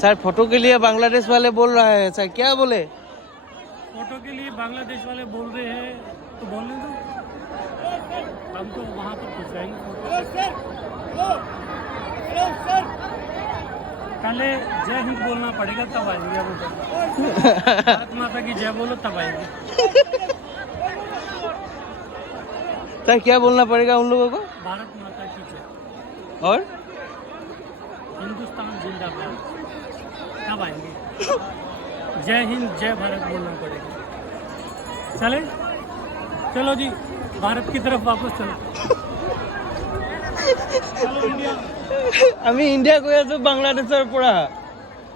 Sir photo के लिए बांग्लादेश वाले बोल रहा है सर, क्या बोले? फोटो के लिए बांग्लादेश वाले बोल रहे हैं तो बोलने दो, हम तो वहाँ पर पहुँचाएंगे। पहले जय हिंद बोलना पड़ेगा तब आएंगे। वो भारत माता की जय बोलो तब आएंगे। सर क्या बोलना पड़ेगा उन लोगों को? भारत माता की जय और हिंदुस्तान जिंदाबाद तब आएंगे। जय हिंद जय भारत बोलना पड़ेगा। चले चलो जी, भारत की तरफ वापस चलो। चलो इंडिया, আমি ইন্ডিয়া গৈ আছো বাংলাদেশৰ পৰা।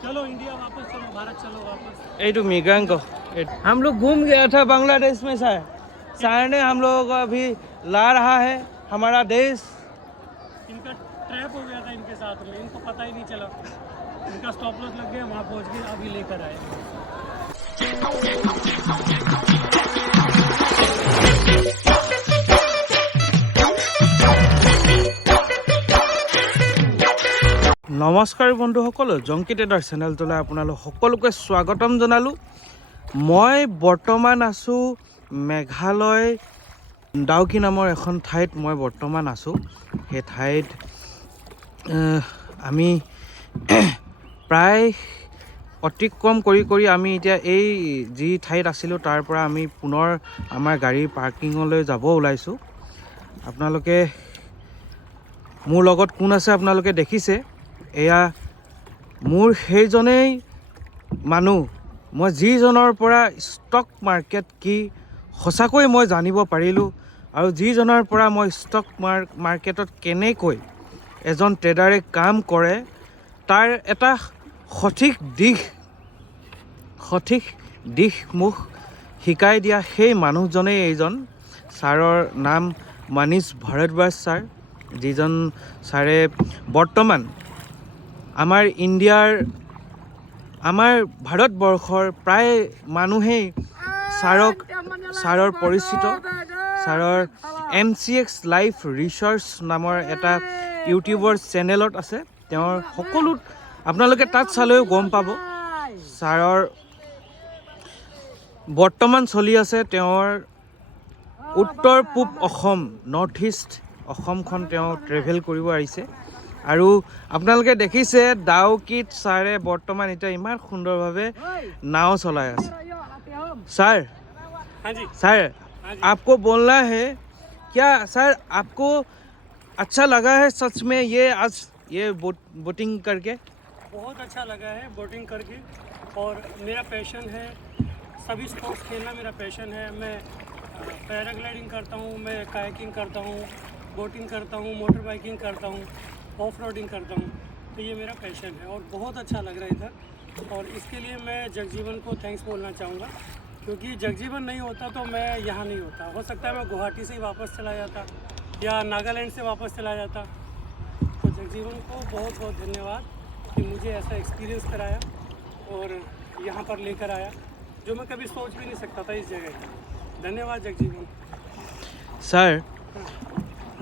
चलो इंडिया वापस चलो, भारत चलो वापस। এইটো मिग्रेंट को हम लोग घूम गया था बांग्लादेश में सर। सर ने हम लोगों को अभी ला रहा है हमारा देश। इनका ट्रैप हो गया था इनके साथ में, इनको पता ही नहीं चला। इनका स्टॉप लॉस लग गया, वहाँ पहुँच गए, अभी लेकर आए। নমস্কাৰ বন্ধুসকল, জংকি ট্ৰেডাৰ চেনেলটোলৈ আপোনালোক সকলোকে স্বাগতম জনালোঁ। মই বৰ্তমান আছোঁ মেঘালয় ডাউকি নামৰ এখন ঠাইত মই বৰ্তমান আছোঁ। সেই ঠাইত আমি প্ৰায় অতিক্ৰম কৰি আমি এতিয়া এই যি ঠাইত আছিলোঁ তাৰ পৰা আমি পুনৰ আমাৰ গাড়ী পাৰ্কিঙলৈ যাব ওলাইছোঁ। আপোনালোকে মোৰ লগত কোন আছে আপোনালোকে দেখিছে। এয়া মোৰ সেইজনেই মানুহ, মই যিজনৰ পৰা ষ্টক মাৰ্কেট কি সঁচাকৈ মই জানিব পাৰিলোঁ, আৰু যিজনৰ পৰা মই ষ্টক মাৰ্কেটত কেনেকৈ এজন ট্ৰেডাৰে কাম কৰে তাৰ এটা সঠিক দিশ মোক শিকাই দিয়া সেই মানুহজনেই এইজন। ছাৰৰ নাম মনীষ ভৰদ্বাজ ছাৰ, যিজন ছাৰে বৰ্তমান আমাৰ ভাৰতবৰ্ষৰ প্ৰায় মানুহেই ছাৰৰ পৰিচিত। ছাৰৰ MCX লাইফ ৰিচাৰ্চ নামৰ এটা ইউটিউবৰ চেনেলত আছে। তেওঁৰ সকলো আপোনালোকে তাত চালেও গম পাব। ছাৰৰ বৰ্তমান চলি আছে তেওঁৰ উত্তৰ পূব অসম, নৰ্থ ইষ্ট অসমখন তেওঁ ট্ৰেভেল কৰিব আহিছে। আৰু আপোনালোকে দেখিছে ডাউকিত ছাৰে বৰ্তমান এতিয়া ইমান সুন্দৰভাৱে নাও চলাই আছে। सर सर आपको बोलना है क्या सर? आपको अच्छा लगा है सच में ये आज ये बोटिंग करके? बहुत अच्छा लगा है बोटिंग करके, और मेरा पैशन है, सभी स्पोर्ट्स खेलना मेरा पैशन है। मैं पैराग्लाइडिंग करता हूँ, मैं कायाकिंग करता हूँ, बोटिंग करता हूँ, मोटर बाइकिंग करता हूँ, ऑफ रोडिंग करता हूँ। तो ये मेरा पैशन है और बहुत अच्छा लग रहा है इधर। और इसके लिए मैं जगजीवन को थैंक्स बोलना चाहूँगा, क्योंकि जगजीवन नहीं होता तो मैं यहाँ नहीं होता। हो सकता है मैं गुवाहाटी से ही वापस चला जाता या नागालैंड से वापस चला जाता। तो जगजीवन को बहुत बहुत धन्यवाद कि मुझे ऐसा एक्सपीरियंस कराया और यहाँ पर लेकर आया, जो मैं कभी सोच भी नहीं सकता था इस जगह। धन्यवाद जगजीवन। सर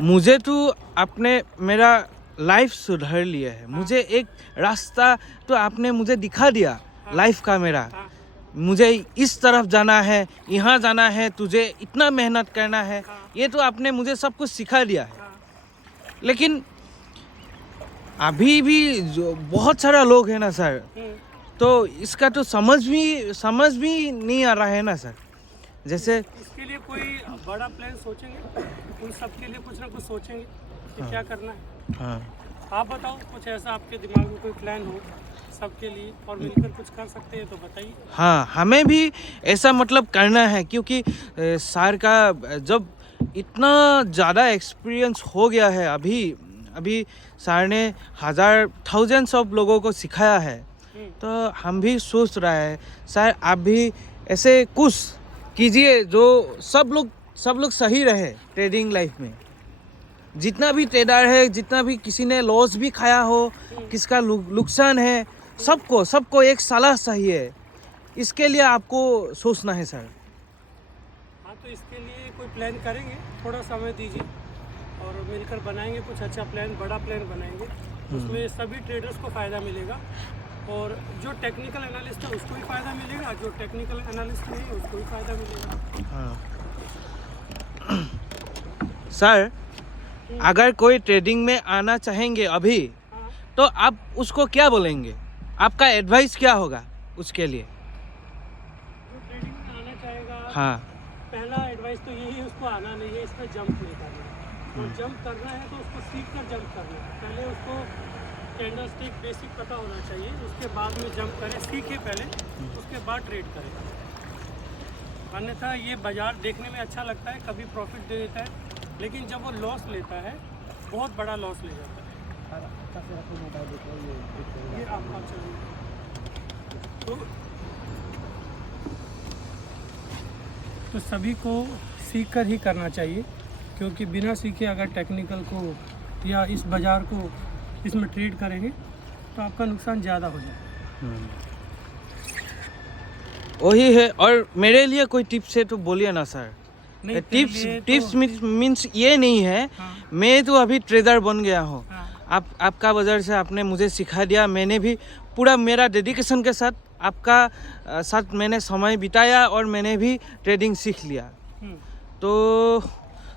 मुझे तो आपने मेरा लाइफ सुधार लिया है। मुझे एक रास्ता तो आपने मुझे दिखा दिया लाइफ का मेरा। मुझे इस तरफ जाना है, यहाँ जाना है, तुझे इतना मेहनत करना है, ये तो आपने मुझे सब कुछ सिखा दिया है। लेकिन अभी भी जो बहुत सारा लोग हैं ना सर, तो इसका तो समझ भी नहीं आ रहा है ना सर। जैसे इसके लिए कोई बड़ा प्लान सोचेंगे, उन सब के लिए कुछ ना कुछ सोचेंगे कि क्या करना है। हाँ आप बताओ, कुछ ऐसा आपके दिमाग में कोई प्लान हो सबके लिए और मिलकर कुछ कर सकते हैं तो बताइए। हाँ, हमें भी ऐसा मतलब करना है, क्योंकि सर का जब इतना ज़्यादा एक्सपीरियंस हो गया है, अभी सर ने थाउजेंड्स ऑफ लोगों को सिखाया है। तो हम भी सोच रहा है सर आप भी ऐसे कुछ कीजिए जो सब लोग सही रहे ट्रेडिंग लाइफ में। जितना भी ट्रेडर है, जितना भी किसी ने लॉस भी खाया हो, किसका नुकसान है, सबको एक सलाह चाहिए। इसके लिए आपको सोचना है सर। हाँ, तो इसके लिए कोई प्लान करेंगे, थोड़ा समय दीजिए और मिलकर बनाएंगे कुछ अच्छा प्लान, बड़ा प्लान बनाएंगे। उसमें सभी ट्रेडर्स को फ़ायदा मिलेगा और जो टेक्निकल एनालिस्ट है उसको भी फ़ायदा मिलेगा, जो टेक्निकल एनालिस्ट नहीं है उसको भी फ़ायदा मिलेगा। हाँ सर, अगर कोई ट्रेडिंग में आना चाहेंगे अभी, हाँ, तो आप उसको क्या बोलेंगे? आपका एडवाइस क्या होगा उसके लिए? जो ट्रेडिंग में आना चाहेगा, हाँ पहला एडवाइस तो यही है, उसको आना नहीं है, इस पर जंप नहीं करना है। और जंप करना है तो उसको सीख कर जंप करना है। पहले उसको कैंडल स्टिक बेसिक पता होना चाहिए, उसके बाद में जंप करें, सीखे पहले, उसके बाद ट्रेड करें। अन्यथा ये बाज़ार देखने में अच्छा लगता है, कभी प्रॉफिट दे देता है, लेकिन जब वो लॉस लेता है, बहुत बड़ा लॉस ले जाता है। ये आपका चाहिए तो सभी को सीख कर ही करना चाहिए, क्योंकि बिना सीखे अगर टेक्निकल को या इस बाज़ार को इसमें ट्रेड करेंगे तो आपका नुकसान ज़्यादा हो जाए। वही है। और मेरे लिए कोई टिप्स है तो बोलिए ना सर। नहीं, टिप्स तेरे लिए टिप्स तो- मीन्स ये नहीं है, हाँ, मैं तो अभी ट्रेडर बन गया हूँ। हाँ, आपका वजह से आपने मुझे सिखा दिया, मैंने भी पूरा मेरा डेडिकेशन के साथ आपका साथ मैंने समय बिताया और मैंने भी ट्रेडिंग सीख लिया। हम्म, तो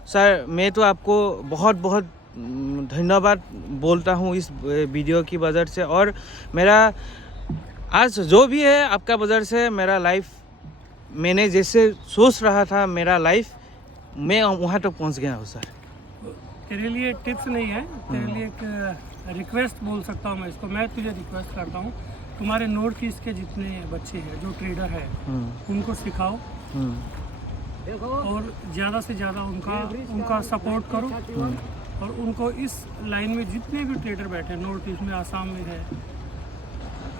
सर मैं तो आपको बहुत बहुत धन्यवाद बोलता हूँ इस वीडियो की वजह से। और मेरा आज जो भी है आपका वजह से मेरा लाइफ, मैंने जैसे सोच रहा था मेरा लाइफ, मैं वहाँ तक पहुँच गया हूँ सर। तेरे लिए टिप्स नहीं है, तेरे लिए एक रिक्वेस्ट बोल सकता हूँ मैं इसको। मैं तुझे रिक्वेस्ट करता हूँ, तुम्हारे नॉर्थ ईस्ट के जितने बच्चे हैं जो ट्रेडर है, उनको सिखाओ और ज़्यादा से ज़्यादा उनका सपोर्ट करो। और उनको इस लाइन में जितने भी ट्रेडर बैठे हैं नॉर्थ ईस्ट में, आसाम में है,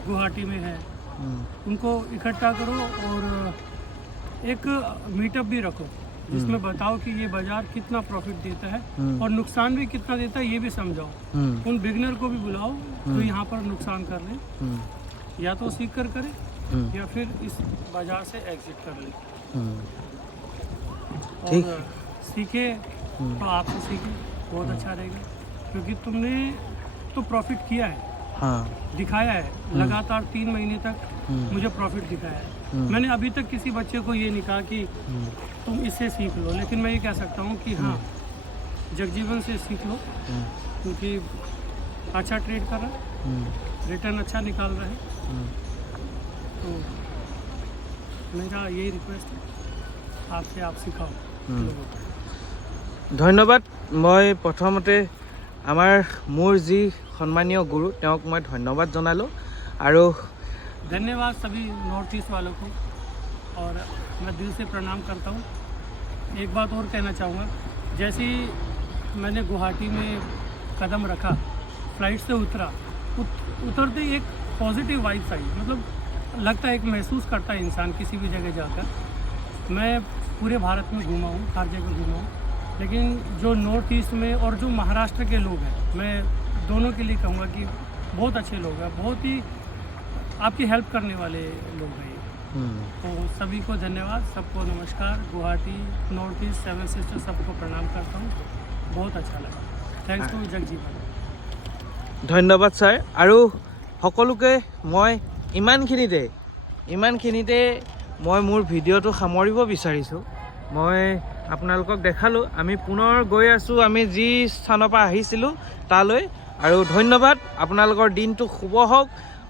गुवाहाटी में है, उनको इकट्ठा करो और एक मीटअप भी रखो जिसमें बताओ कि ये बाजार कितना प्रॉफिट देता है और नुकसान भी कितना देता है, ये भी समझाओ। उन बिगनर को भी बुलाओ जो यहाँ पर नुकसान कर रहे हैं, या तो सीख कर करें या फिर इस बाजार से एग्जिट कर ले। ठीक। और सीखे तो आपसे सीखे, बहुत अच्छा रहेगा, क्योंकि तुमने तो प्रॉफिट किया है, हाँ दिखाया है, लगातार 3 महीने तक मुझे प्रॉफिट दिखाया है। मैंने अभी तक किसी बच्चे को ये नहीं कहा कि तुम इससे सीख लो, लेकिन मैं ये कह सकता हूँ कि हाँ, जगजीवन से सीख लो, क्योंकि अच्छा ट्रेड कर रहा है, रिटर्न अच्छा निकाल रहा है। तो मेरा यही रिक्वेस्ट है आपसे, आप सिखाओ लोगों को। ধন্যবাদ। মই প্ৰথমতে মোৰ যি সন্মানীয় গুৰু তেওঁক মই ধন্যবাদ জনালোঁ। আৰু धन्यवाद सभी नॉर्थ ईस्ट वालों को, और मैं दिल से प्रणाम करता हूँ। एक बात और कहना चाहूँगा, जैसे ही मैंने गुवाहाटी में कदम रखा, फ्लाइट से उतरते ही एक पॉजिटिव वाइब्स आई, मतलब लगता है, एक महसूस करता है इंसान किसी भी जगह जाकर। मैं पूरे भारत में घूमा हूँ, हर जगह घूमा हूँ, लेकिन जो नॉर्थ ईस्ट में और जो महाराष्ट्र के लोग हैं, मैं दोनों के लिए कहूँगा कि बहुत अच्छे लोग हैं, बहुत ही आपकी हेल्प करने वाले लोग हैं। तो सभी को धन्यवाद, सबको नमस्कार। गुवाहाटी, नॉर्थ ईस्ट, 7 सिस्टर सबको प्रणाम करता हूँ, बहुत अच्छा लगा। Thanks to Jagjivan. ধন্যবাদ ছাৰ। আৰু সকলোকে মই ইমানখিনিতে মই মোৰ ভিডিঅ'টো সামৰিব বিচাৰিছোঁ। মই আপোনালোকক দেখালোঁ, আমি পুনৰ গৈ আছোঁ আমি যি স্থানৰ পৰা আহিছিলোঁ তালৈ। আৰু ধন্যবাদ, আপোনালোকৰ দিনটো শুভ হওক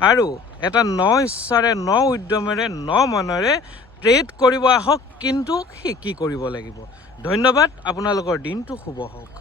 আৰু এটা ইচ্ছাৰে উদ্যমেৰে মনেৰে ট্ৰেড কৰিব আহক, কিন্তু শিকি কৰিব লাগিব। ধন্যবাদ, আপোনালোকৰ দিনটো শুভ হওক।